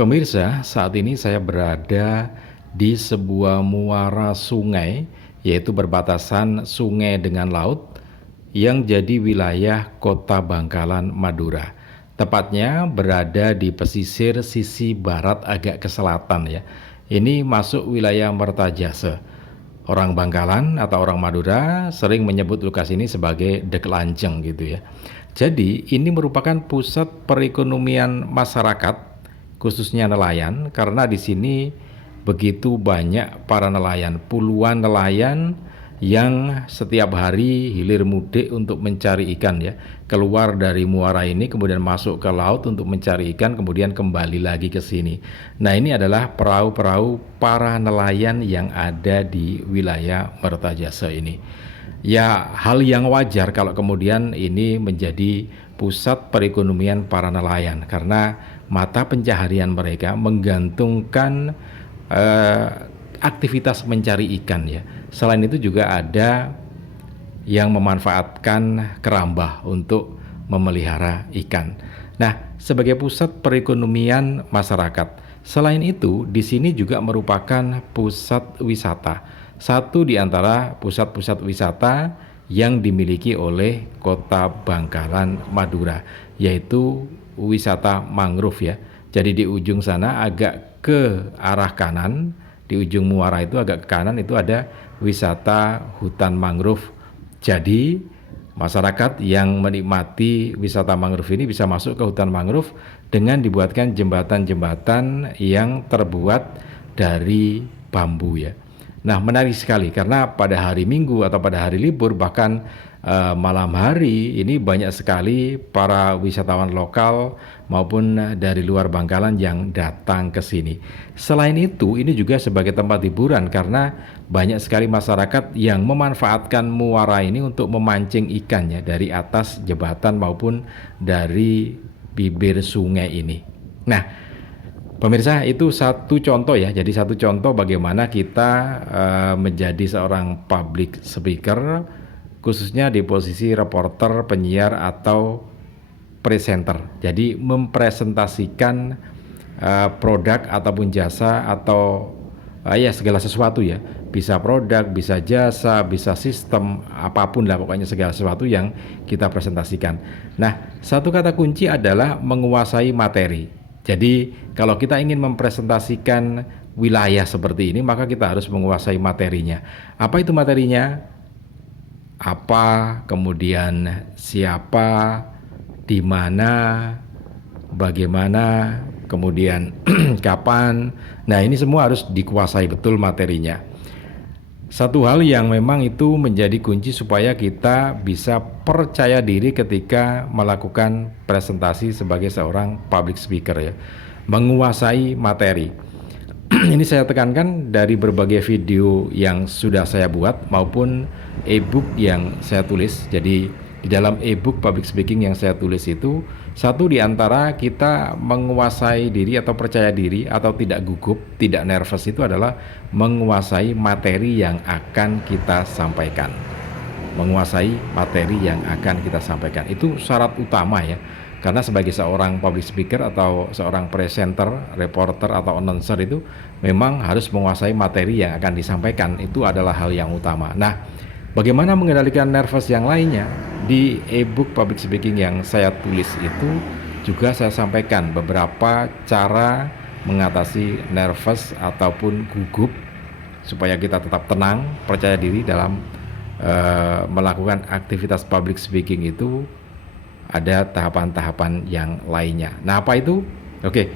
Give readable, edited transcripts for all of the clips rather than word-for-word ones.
Pemirsa, saat ini saya berada di sebuah muara sungai, yaitu berbatasan sungai dengan laut, yang jadi wilayah Kota Bangkalan, Madura. Tepatnya berada di pesisir sisi barat agak ke selatan ya. Ini masuk wilayah Mertajase. Orang Bangkalan atau orang Madura sering menyebut lokasi ini sebagai Dek Lanceng gitu ya. Jadi ini merupakan pusat perekonomian masyarakat, khususnya nelayan, karena di sini begitu banyak para nelayan, puluhan nelayan yang setiap hari hilir mudik untuk mencari ikan ya, keluar dari muara ini kemudian masuk ke laut untuk mencari ikan, kemudian kembali lagi ke sini. Nah, ini adalah perahu-perahu para nelayan yang ada di wilayah Mertajase ini. Ya, hal yang wajar kalau kemudian ini menjadi pusat perekonomian para nelayan, karena mata pencaharian mereka menggantungkan aktivitas mencari ikan ya. Selain itu juga ada yang memanfaatkan kerambah untuk memelihara ikan. Nah, sebagai pusat perekonomian masyarakat. Selain itu, di sini juga merupakan pusat wisata. Satu di antara pusat-pusat wisata yang dimiliki oleh Kota Bangkalan, Madura, yaitu wisata mangrove ya. Jadi di ujung sana agak ke arah kanan, di ujung muara itu agak ke kanan itu ada wisata hutan mangrove. Jadi masyarakat yang menikmati wisata mangrove ini bisa masuk ke hutan mangrove dengan dibuatkan jembatan-jembatan yang terbuat dari bambu ya. Nah, menarik sekali karena pada hari Minggu atau pada hari libur, bahkan malam hari ini banyak sekali para wisatawan lokal maupun dari luar Bangkalan yang datang ke sini. Selain itu, ini juga sebagai tempat hiburan karena banyak sekali masyarakat yang memanfaatkan muara ini untuk memancing ikannya dari atas jembatan maupun dari bibir sungai ini. Nah, pemirsa, itu satu contoh ya. Jadi satu contoh bagaimana kita menjadi seorang public speaker, khususnya di posisi reporter, penyiar atau presenter. Jadi mempresentasikan produk ataupun jasa atau ya segala sesuatu ya. Bisa produk, bisa jasa, bisa sistem, apapun lah pokoknya segala sesuatu yang kita presentasikan. Nah, satu kata kunci adalah menguasai materi. Jadi kalau kita ingin mempresentasikan wilayah seperti ini, maka kita harus menguasai materinya. Apa itu materinya? Apa, kemudian siapa, di mana, bagaimana, kemudian kapan. Nah, ini semua harus dikuasai betul materinya. Satu hal yang memang itu menjadi kunci supaya kita bisa percaya diri ketika melakukan presentasi sebagai seorang public speaker ya. Menguasai materi. Ini saya tekankan dari berbagai video yang sudah saya buat maupun e-book yang saya tulis. Jadi di dalam e-book public speaking yang saya tulis itu, satu di antara kita menguasai diri atau percaya diri atau tidak gugup, tidak nervous itu adalah menguasai materi yang akan kita sampaikan. Menguasai materi yang akan kita sampaikan itu syarat utama ya. Karena sebagai seorang public speaker atau seorang presenter, reporter atau announcer itu memang harus menguasai materi yang akan disampaikan. Itu adalah hal yang utama. Nah, bagaimana mengendalikan nervous yang lainnya? Di e-book public speaking yang saya tulis itu juga saya sampaikan beberapa cara mengatasi nervous ataupun gugup supaya kita tetap tenang, percaya diri dalam melakukan aktivitas public speaking itu. Ada tahapan-tahapan yang lainnya. Nah, apa itu? Oke,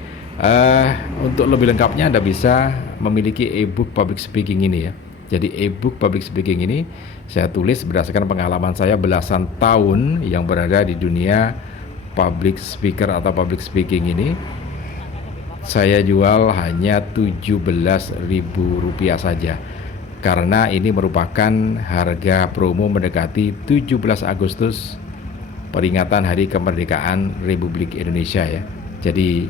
untuk lebih lengkapnya Anda bisa memiliki e-book public speaking ini ya. Jadi e-book public speaking ini saya tulis berdasarkan pengalaman saya belasan tahun yang berada di dunia public speaker atau public speaking ini. Saya jual hanya Rp17.000 saja. Karena ini merupakan harga promo mendekati 17 Agustus, peringatan Hari Kemerdekaan Republik Indonesia ya. Jadi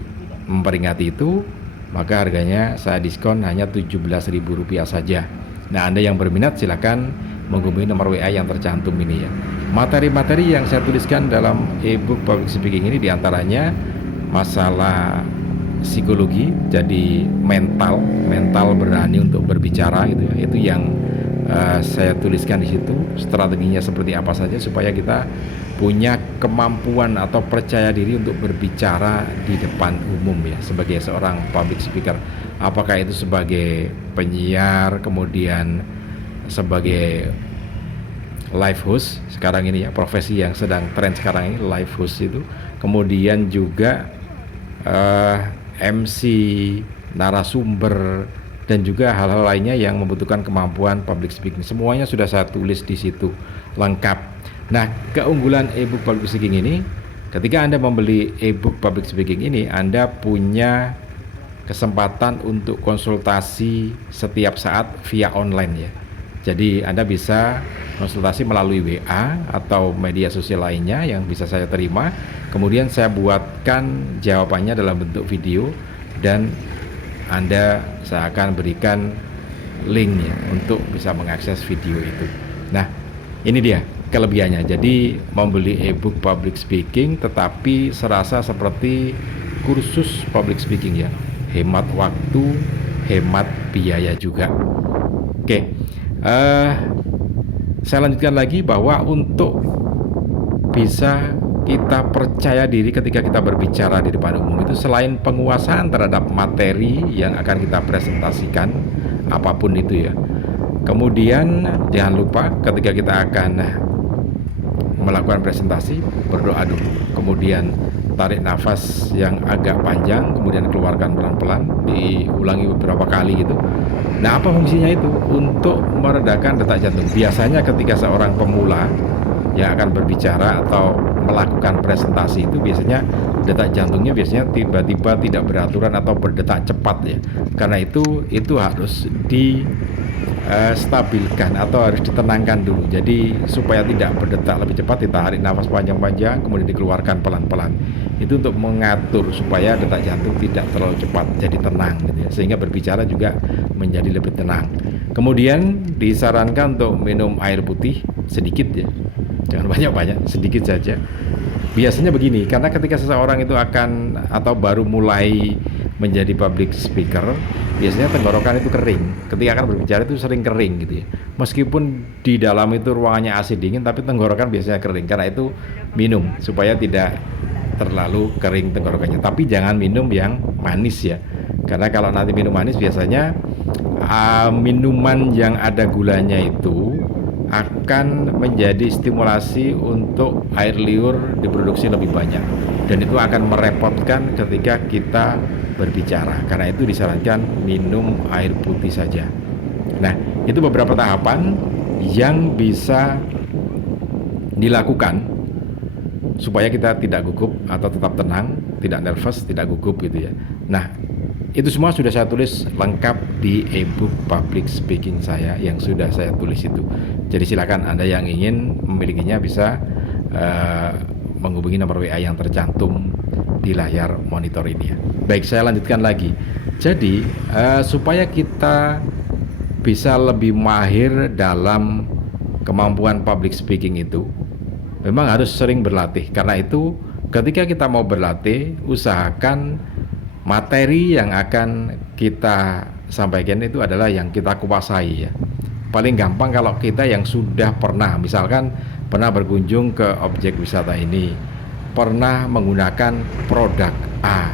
memperingati itu, maka harganya saya diskon hanya Rp17.000 saja. Nah, Anda yang berminat silakan menghubungi nomor WA yang tercantum ini ya. Materi-materi yang saya tuliskan dalam e-book public speaking ini diantaranya masalah psikologi, jadi mental berani untuk berbicara gitu ya. Itu yang saya tuliskan di situ, strateginya seperti apa saja supaya kita punya kemampuan atau percaya diri untuk berbicara di depan umum ya, sebagai seorang public speaker. Apakah itu sebagai penyiar, kemudian sebagai live host sekarang ini ya, profesi yang sedang tren sekarang ini live host itu, kemudian juga MC, narasumber, dan juga hal-hal lainnya yang membutuhkan kemampuan public speaking. Semuanya sudah saya tulis di situ lengkap. Nah, keunggulan ebook public speaking ini, ketika Anda membeli ebook public speaking ini, Anda punya kesempatan untuk konsultasi setiap saat via online ya. Jadi Anda bisa konsultasi melalui WA atau media sosial lainnya yang bisa saya terima. Kemudian saya buatkan jawabannya dalam bentuk video, dan saya akan berikan linknya untuk bisa mengakses video itu. Nah, ini dia kelebihannya. Jadi membeli ebook public speaking tetapi serasa seperti kursus public speaking ya. Hemat waktu, hemat biaya juga. Oke, saya lanjutkan lagi bahwa untuk bisa kita percaya diri ketika kita berbicara di depan umum itu, selain penguasaan terhadap materi yang akan kita presentasikan apapun itu ya, kemudian jangan lupa ketika kita akan melakukan presentasi, berdoa dulu, kemudian tarik nafas yang agak panjang, kemudian keluarkan pelan-pelan, diulangi beberapa kali gitu. Nah, apa fungsinya itu? Untuk meredakan detak jantung. Biasanya ketika seorang pemula yang akan berbicara atau melakukan presentasi itu, biasanya detak jantungnya biasanya tiba-tiba tidak beraturan atau berdetak cepat ya. Karena itu harus stabilkan atau harus ditenangkan dulu. Jadi supaya tidak berdetak lebih cepat, ditarik nafas panjang-panjang, kemudian dikeluarkan pelan-pelan. Itu untuk mengatur supaya detak jantung tidak terlalu cepat, jadi tenang gitu ya. Sehingga berbicara juga menjadi lebih tenang. Kemudian disarankan untuk minum air putih sedikit ya. Jangan banyak-banyak, sedikit saja. Biasanya begini, karena ketika seseorang itu akan atau baru mulai menjadi public speaker, biasanya tenggorokan itu kering. Ketika akan berbicara itu sering kering gitu ya. Meskipun di dalam itu ruangannya AC dingin, tapi tenggorokan biasanya kering. Karena itu minum supaya tidak terlalu kering tenggorokannya. Tapi jangan minum yang manis ya. Karena kalau nanti minum manis biasanya minuman yang ada gulanya itu akan menjadi stimulasi untuk air liur diproduksi lebih banyak, dan itu akan merepotkan ketika kita berbicara. Karena itu disarankan minum air putih saja. Nah, itu beberapa tahapan yang bisa dilakukan supaya kita tidak gugup atau tetap tenang, tidak nervous, tidak gugup gitu ya. Nah, itu semua sudah saya tulis lengkap di ebook public speaking saya yang sudah saya tulis itu. Jadi silakan Anda yang ingin memilikinya bisa menghubungi nomor WA yang tercantum di layar monitor ini ya. Baik, saya lanjutkan lagi. Jadi supaya kita bisa lebih mahir dalam kemampuan public speaking itu, memang harus sering berlatih. Karena itu ketika kita mau berlatih, usahakan materi yang akan kita sampaikan itu adalah yang kita kuasai ya. Paling gampang kalau kita yang sudah pernah, misalkan pernah berkunjung ke objek wisata ini, pernah menggunakan produk A,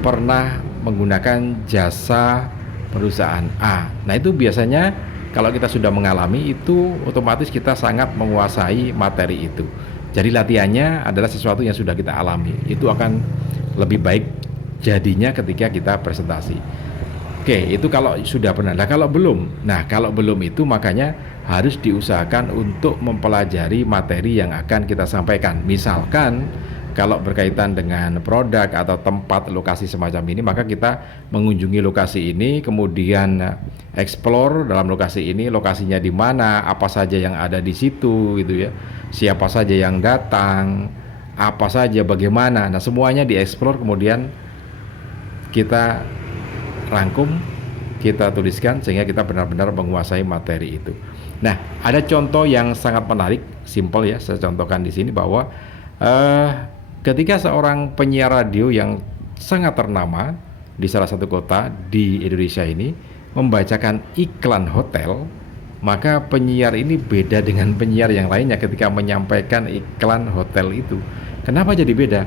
pernah menggunakan jasa perusahaan A. Nah, itu biasanya kalau kita sudah mengalami itu, otomatis kita sangat menguasai materi itu. Jadi latihannya adalah sesuatu yang sudah kita alami. Itu akan lebih baik jadinya ketika kita presentasi. Oke, itu kalau sudah pernah. Nah, kalau belum itu makanya harus diusahakan untuk mempelajari materi yang akan kita sampaikan. Misalkan kalau berkaitan dengan produk atau tempat lokasi semacam ini, maka kita mengunjungi lokasi ini, kemudian explore dalam lokasi ini, lokasinya di mana, apa saja yang ada di situ gitu ya. Siapa saja yang datang, apa saja, bagaimana. Nah, semuanya dieksplor, kemudian kita rangkum, kita tuliskan sehingga kita benar-benar menguasai materi itu. Nah, ada contoh yang sangat menarik, simpel ya, saya contohkan di sini bahwa ketika seorang penyiar radio yang sangat ternama di salah satu kota di Indonesia ini membacakan iklan hotel, maka penyiar ini beda dengan penyiar yang lainnya ketika menyampaikan iklan hotel itu. Kenapa jadi beda?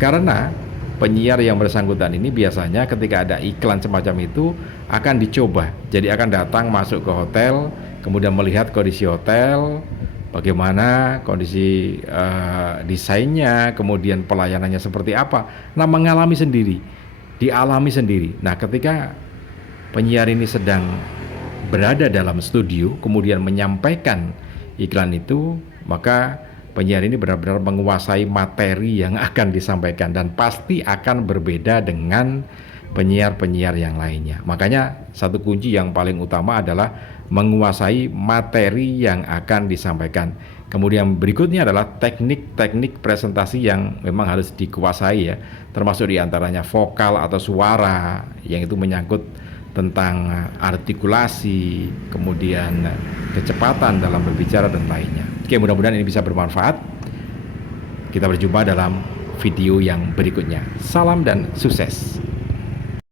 Karena penyiar yang bersangkutan ini biasanya ketika ada iklan semacam itu akan dicoba. Jadi akan datang masuk ke hotel, kemudian melihat kondisi hotel, bagaimana kondisi desainnya, kemudian pelayanannya seperti apa. Nah, mengalami sendiri, dialami sendiri. Nah, ketika penyiar ini sedang berada dalam studio, kemudian menyampaikan iklan itu, maka penyiar ini benar-benar menguasai materi yang akan disampaikan dan pasti akan berbeda dengan penyiar-penyiar yang lainnya. Makanya satu kunci yang paling utama adalah menguasai materi yang akan disampaikan. Kemudian berikutnya adalah teknik-teknik presentasi yang memang harus dikuasai ya, termasuk diantaranya vokal atau suara yang itu menyangkut tentang artikulasi, kemudian kecepatan dalam berbicara dan lainnya. Oke, mudah-mudahan ini bisa bermanfaat. Kita berjumpa dalam video yang berikutnya. Salam dan sukses.